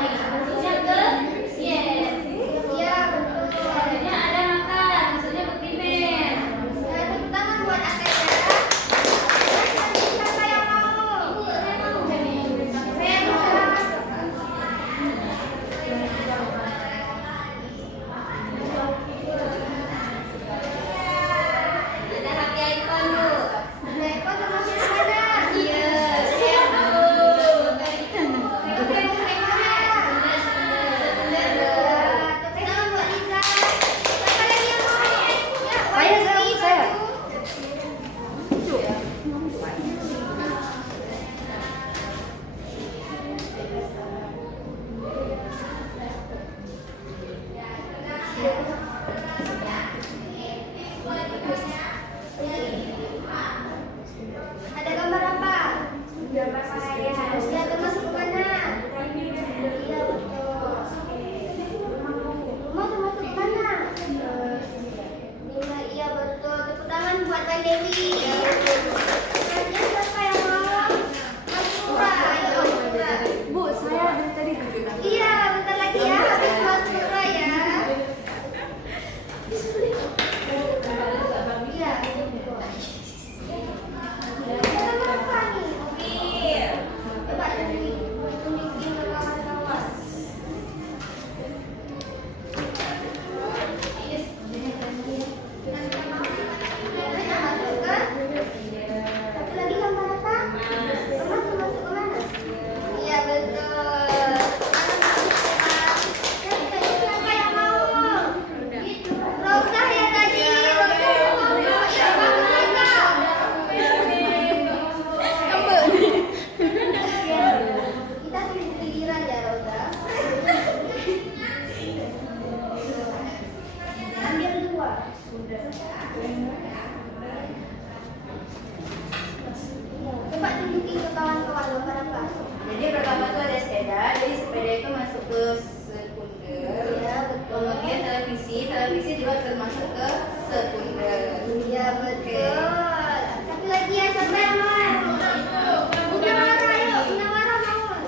Maksudnya ke yes. Iya, betul. Selanjutnya ada makan, maksudnya berprimer. Nah, tepuk tangan buat Atena. Siapa yang mau? Saya mau jadi. Saya mau. Ada hati iPhone tuh. Nah, Eko termasuk mana? Iya, saya mau. Eko termasuk yang mana? Tepuk tangan buat Lisa. Siapa lagi yang mau? Ya, Saya. Ada gambar apa? Gambar saya. Ya, termasuk ke mana? Iya, betul. Rumah termasuk ke mana? Lima, iya betul. Tepuk tangan buat Bang Dewi. Selanjutnya siapa yang mau? Mas Pura, ayo Mas Pura. Bu, saya dari tadi duduk. Iya, bentar lagi ya, habis Mas Pura ya. Iya, betul. Ada apa nih? Coba tunjukin ke kawan-kawan. Satu lagi gambar apa? Emas termasuk ke mana? Iya betul. Siapa yang mau? Rosa ya tadi. Rosa mau. Iya bagus Rosa. Kita tunggu giliran ya Rosa. Ambil dua. Coba tunjukin ke kawan-kawan gambar apa? Jadi pertama tuh ada sepeda, jadi sepeda itu masuk ke sekunder. Iya betul. Kemudian televisi juga termasuk ke sekunder. Iya betul. Satu lagi ya, siapa yang mau? Munawara, ayo. Munawara mau.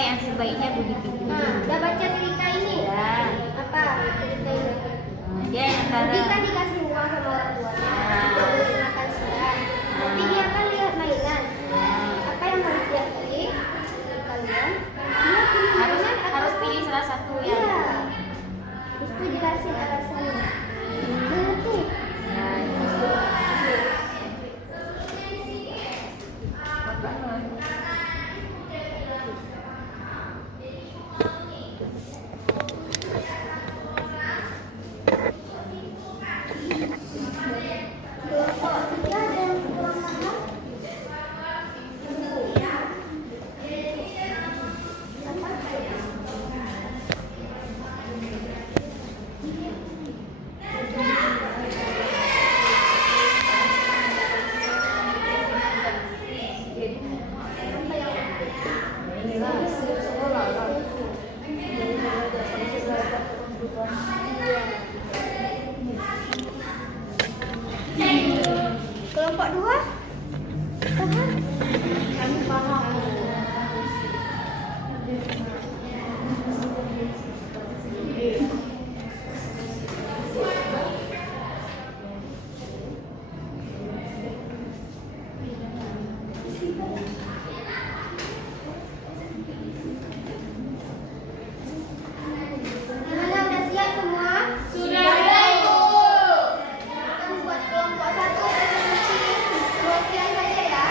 yang sebaiknya Budi pilih? Nah, udah baca cerita ini? Ya. Apa cerita ini? Dia yang Budi kan antara dikasih uang sama orang tuanya Ah. untuk makan siang. Tapi dia kan lihat mainan. Apa yang harus dia pilih? Kalian? Dia pilih harus mainan atau harus pilih salah satu ya. Iya. Terus tuh jelasin alasannya. Ngerti? Ya, Kelompok tiga ada yang kurang paham? Kelompok dua? Paham? kami paham. Gimana, udah siap semua? Sudah, Ibu. Kita buat kelompok satu perwakilan saja ya.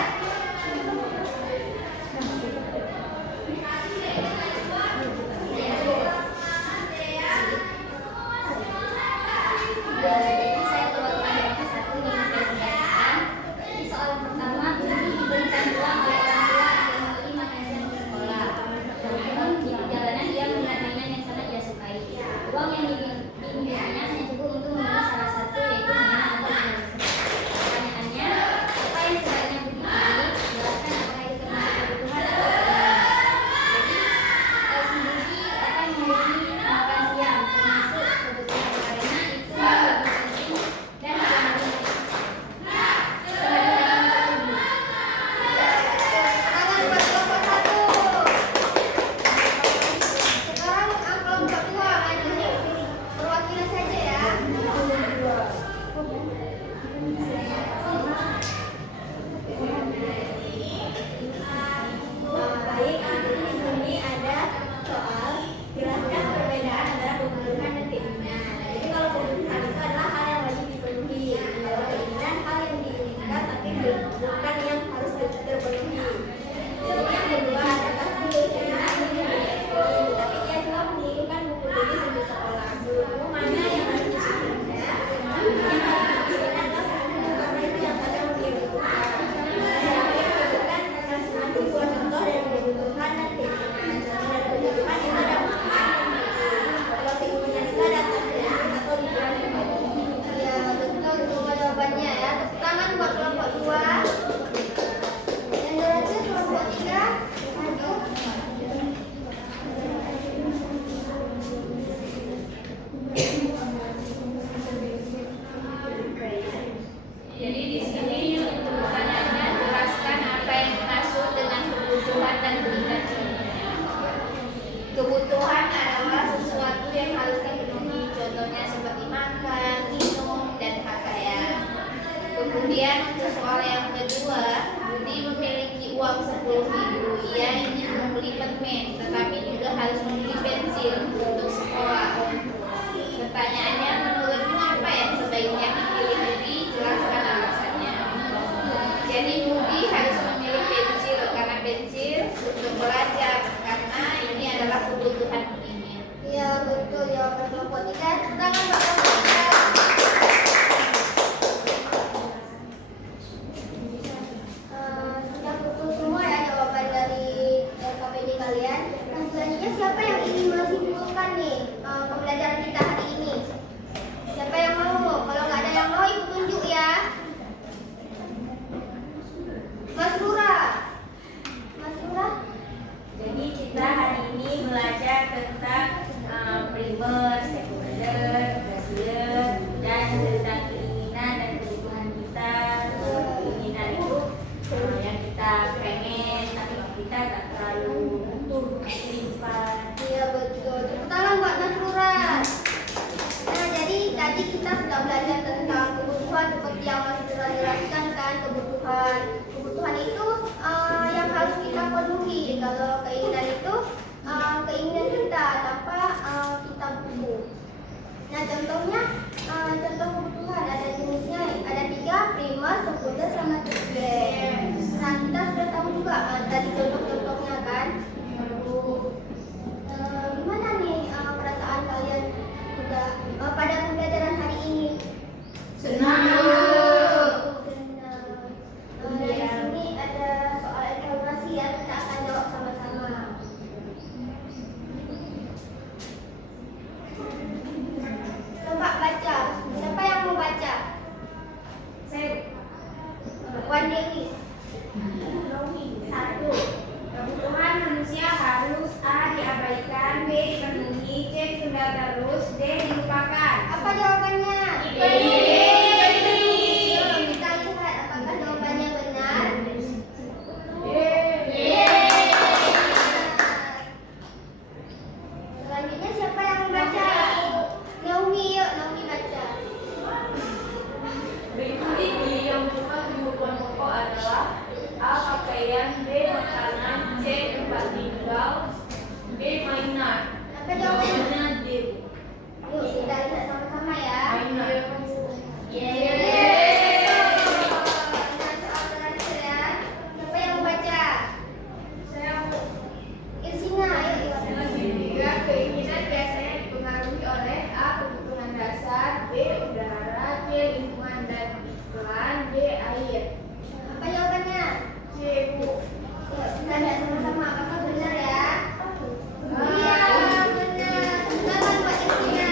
Jadi saya perwakilan kelompok satu yang mempresentasikan. Jadi soal pertama, Budi diberikan uang oleh orang tua untuk membeli makan siang di sekolah. Namun di perjalanan dia melihat mainan yang sangat dia sukai. Uang yang dimilikinya hanya cukup untuk membeli salah satu, yaitu mainan atau televisi. Pertanyaannya, apa yang sebaiknya Budi pilih? Jelaskan apakah itu termasuk kebutuhan atau keinginan. Jadi, si Budi akan membeli makan siang termasuk kebutuhan karena itu yang lebih penting dan sangat Tangan buat kelompok satu. Sekarang kelompok dua maju. Perwakilan saja ya. Baik, nanti di sini ada soal jelaskan perbedaan antara kebutuhan dan keinginan. Jadi kalau kebutuhan itu adalah hal yang wajib dipenuhi, kalau keinginan hal yang diinginkan tapi bukan yang harus terpenuhi. Jadi yang kedua adalah keinginan ini ekskul, tapi dia juga membutuhkan buku tulis untuk sekolah. Buku mana yang harus dipilihnya? Yang harus dipilihnya adalah buku karena itu yang sadar dia butuhkan. Saya berikan masing-masing dua contoh dari kebutuhan dan keinginan. Contoh dari kebutuhan itu ada makan dan minum. Kalau keinginan itu ada tas pensil atau liburan ke pagi. Ya, betul semua jawabannya ya. Tepuk tangan buat kelompok dua. Yang terakhir kelompok tiga. Maju. Jadi di sini untuk pertanyaannya jelaskan apa yang dimaksud dengan kebutuhan dan keinginan. Kebutuhan adalah sesuatu yang harus dipenuhi, contohnya seperti makan, minum, dan pakaian. Kemudian untuk soal yang kedua, Budi memiliki uang 10.000. Ia ingin membeli permen, tetapi juga harus membeli pensil untuk sekolah. Pertanyaannya, menurutmu apa yang sebaiknya dipilih Budi? Jelaskan alasannya. Jadi Budi harus memilih pensil karena pensil untuk belajar, karena ini adalah kebutuhan Budinya. Ya, betul jawaban kelompok tiga. Tepuk tangan buat kelompok tiga. Sudah betul semua ya jawaban dari KPD kalian. Nah, selanjutnya siapa yang ingin menyimpulkan nih pembelajaran kita hari ini? Betul. Tepuk tangan buat Mas Rurat. Nah, jadi tadi kita sudah belajar tentang kebutuhan seperti yang Mas Rurat jelaskan kan, kebutuhan. Kebutuhan itu yang harus kita penuhi. Kalau keinginan itu keinginan kita tanpa kita butuh. Nah, contohnya contoh kebutuhan ada jenisnya, ada 3, primer, sekunder, sama tersier. Nah, kita sudah tahu juga tadi contoh-contohnya kan. Gimana nih perasaan kalian sudah pada pembelajaran hari ini? Senang. Di sini ada soal evaluasi ya, kita akan jawab sama-sama. Coba baca. Siapa yang mau baca? Saya Wan Dewi. 1. Kebutuhan manusia harus A. diabaikan, B. dipenuhi, C. ditunda terus, D. dilupakan. Apa jawabannya? Dipenuhi. Yuk, kita lihat apakah jawabannya benar. Selanjutnya siapa yang membaca? Naomi, yuk Naomi baca. Berikut ini yang merupakan kebutuhan pokok adalah A. pakaian, B. makanan, C. tempat tinggal, D. mainan. Apa jawabannya? Jawabannya D. Yuk kita lihat sama-sama ya. Mainan. Nah, soal terakhir ya. Siapa yang membaca? Irsina, ayo. Tiga, keinginan biasanya dipengaruhi oleh A. kebutuhan dasar, B. udara, C. lingkungan dan iklan, D. air. Apa jawabannya? C. Bu. Yuk kita lihat sama-sama apakah benar ya. Iya, benar. Selamat buat Irsina.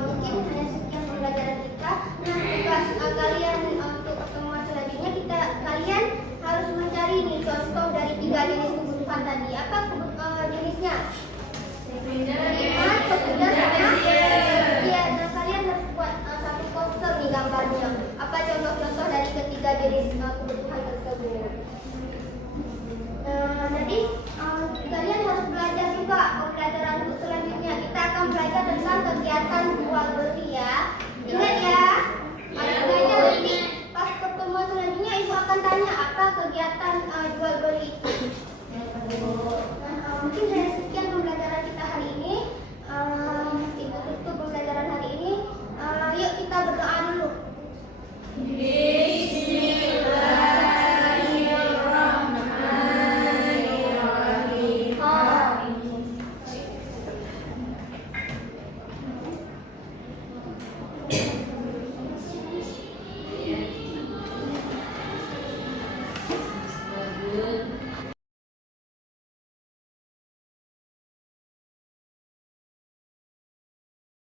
Mungkin hanya sekian pembelajaran kita. Nah, tugas kalian untuk pertemuan selanjutnya kalian harus mencari nih contoh dari 3 jenis kebutuhan tadi. Apa jenisnya?